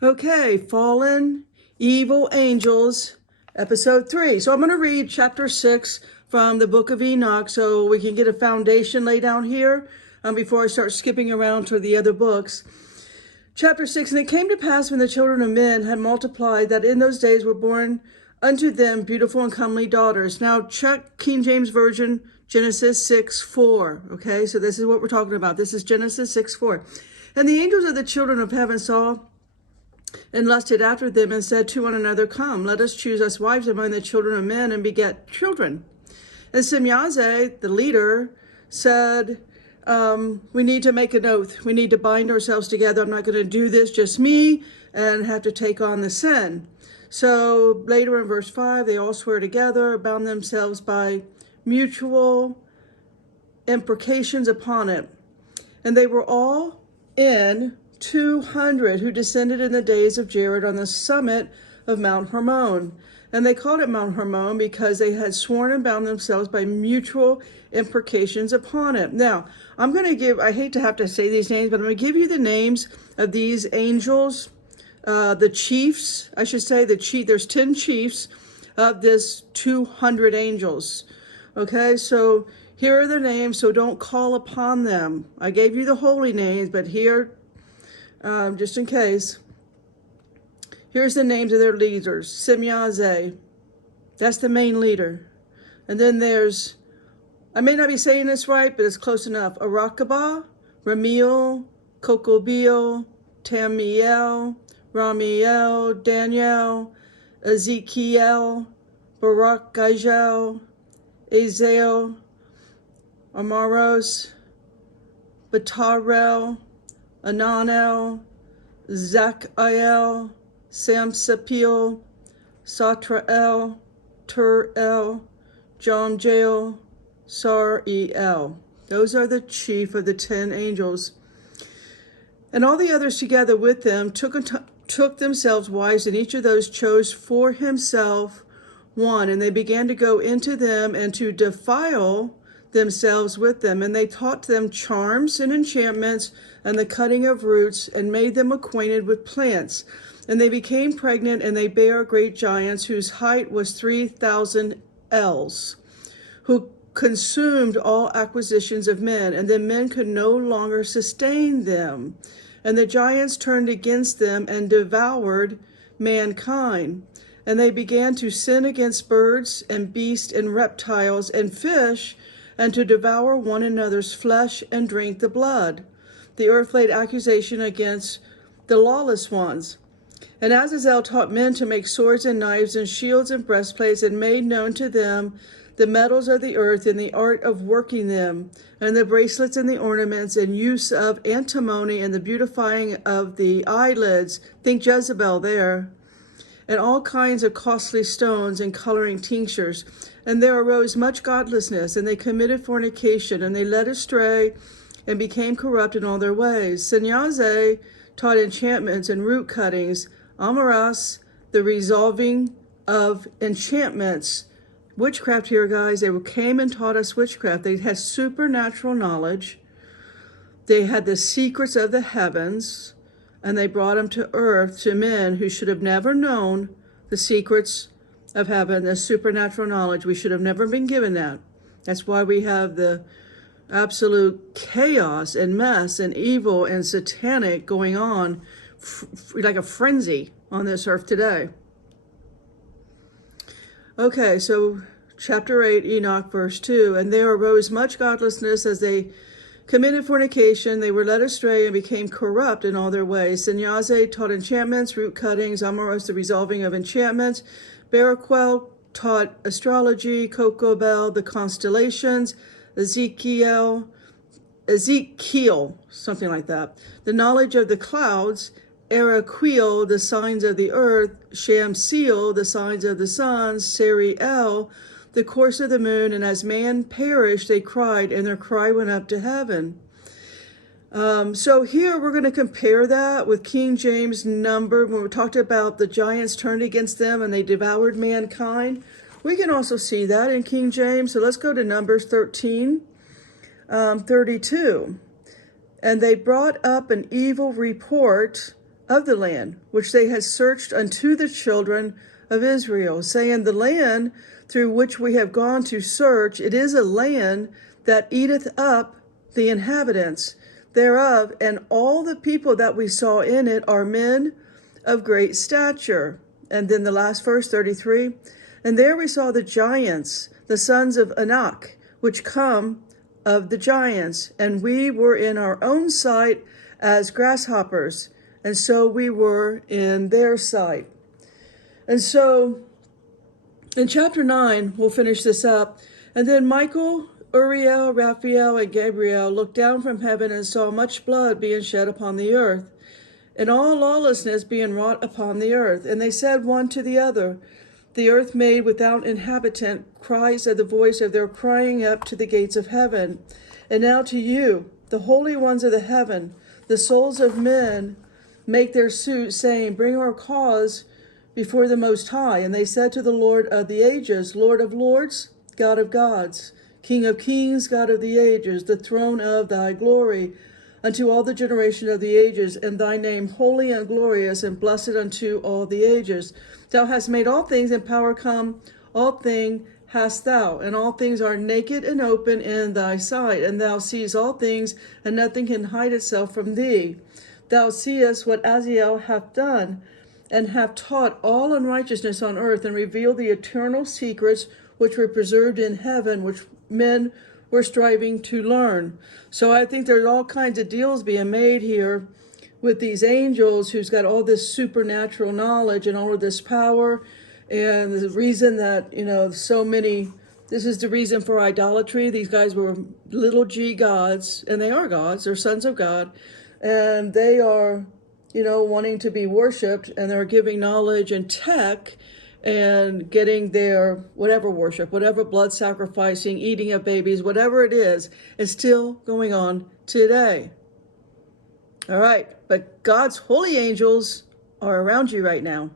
Okay, Fallen Evil Angels, episode 3. So I'm going to read chapter 6 from the book of Enoch so we can get a foundation laid down here before I start skipping around to the other books. Chapter 6, and it came to pass when the children of men had multiplied that in those days were born unto them beautiful and comely daughters. Now check King James Version, Genesis 6:4. Okay, so this is what we're talking about. This is Genesis 6:4. And the angels of the children of heaven saw and lusted after them, and said to one another, Come, let us choose us wives among the children of men, and beget children. And Semyaze, the leader, said, we need to make an oath. We need to bind ourselves together. I'm not going to do this, just me, and have to take on the sin. So later in verse 5, they all swear together, bound themselves by mutual imprecations upon it. And they were all in 200 who descended in the days of Jared on the summit of Mount Hermon. And they called it Mount Hermon because they had sworn and bound themselves by mutual imprecations upon it. Now, I'm going to give, I hate to have to say these names, but I'm going to give you the names of these angels, the chiefs, I should say, there's 10 chiefs of this 200 angels. Okay, so here are the names, so don't call upon them. I gave you the holy names, but here, just in case, here's the names of their leaders. Semyaze, that's the main leader. And then there's, I may not be saying this right, but it's close enough. Arakaba, Ramiel, Kokobiel, Tamiel, Ramiel, Daniel, Ezekiel, Barak Gajel, Azael, Amaros, Batarel, Ananel, Zachiel, Samsapiel, Satrael, Turel, Jonjael, Sariel. Those are the chief of the 10 angels. And all the others together with them took themselves wives, and each of those chose for himself one. And they began to go into them and to defile themselves with them. And they taught them charms and enchantments and the cutting of roots, and made them acquainted with plants. And they became pregnant, and they bare great giants whose height was 3,000 ells, who consumed all acquisitions of men, and then men could no longer sustain them. And the giants turned against them and devoured mankind. And they began to sin against birds and beasts and reptiles and fish, and to devour one another's flesh and drink the blood. The earth laid accusation against the lawless ones. And Azazel taught men to make swords and knives and shields and breastplates, and made known to them the metals of the earth and the art of working them, and the bracelets and the ornaments, and use of antimony and the beautifying of the eyelids. Think Jezebel there. And all kinds of costly stones and coloring tinctures. And there arose much godlessness, and they committed fornication, and they led astray and became corrupt in all their ways. Semyaze taught enchantments and root cuttings. Amaras, the resolving of enchantments. Witchcraft here, guys. They came and taught us witchcraft. They had supernatural knowledge. They had the secrets of the heavens, and they brought them to earth to men who should have never known the secrets of heaven, the supernatural knowledge. We should have never been given that. That's why we have the absolute chaos and mess and evil and satanic going on like a frenzy on this earth today. Okay, so chapter 8, Enoch, verse 2. And there arose much godlessness as they committed fornication. They were led astray and became corrupt in all their ways. Semyaze taught enchantments, root cuttings. Amaros, the resolving of enchantments. Baraquel taught astrology. Kokobel, the constellations. Ezekiel, something like that, the knowledge of the clouds. Araquil, the signs of the earth. Shamsiel, the signs of the sun. Sariel, the course of the moon. And as man perished, they cried, and their cry went up to heaven. So here we're going to compare that with King James number. When we talked about the giants turned against them and they devoured mankind, we can also see that in King James. So let's go to Numbers 13, 32. And they brought up an evil report of the land, which they had searched unto the children of Israel, saying, the land through which we have gone to search, it is a land that eateth up the inhabitants thereof, and all the people that we saw in it are men of great stature. And then the last verse, 33, and there we saw the giants, the sons of Anak, which come of the giants, and we were in our own sight as grasshoppers, and so we were in their sight. And so in chapter 9, we'll finish this up, and then Michael, Uriel, Raphael, and Gabriel looked down from heaven and saw much blood being shed upon the earth, and all lawlessness being wrought upon the earth. And they said one to the other, the earth made without inhabitant cries at the voice of their crying up to the gates of heaven. And now to you, the holy ones of the heaven, the souls of men, make their suit, saying, bring our cause before the Most High. And they said to the Lord of the ages, Lord of lords, God of gods, King of kings, God of the ages, the throne of thy glory, unto all the generation of the ages, and thy name holy and glorious, and blessed unto all the ages. Thou hast made all things, and power come, all thing hast thou, and all things are naked and open in thy sight, and thou seest all things, and nothing can hide itself from thee. Thou seest what Aziel hath done, and hath taught all unrighteousness on earth, and revealed the eternal secrets which were preserved in heaven, which men were striving to learn. So I think there's all kinds of deals being made here with these angels who's got all this supernatural knowledge and all of this power. And the reason that, so many, this is the reason for idolatry. These guys were little g gods, and they are gods, they're sons of God, and they are, wanting to be worshipped, and they're giving knowledge and tech and getting their whatever worship, whatever blood sacrificing, eating of babies, whatever it is still going on today. All right, but God's holy angels are around you right now.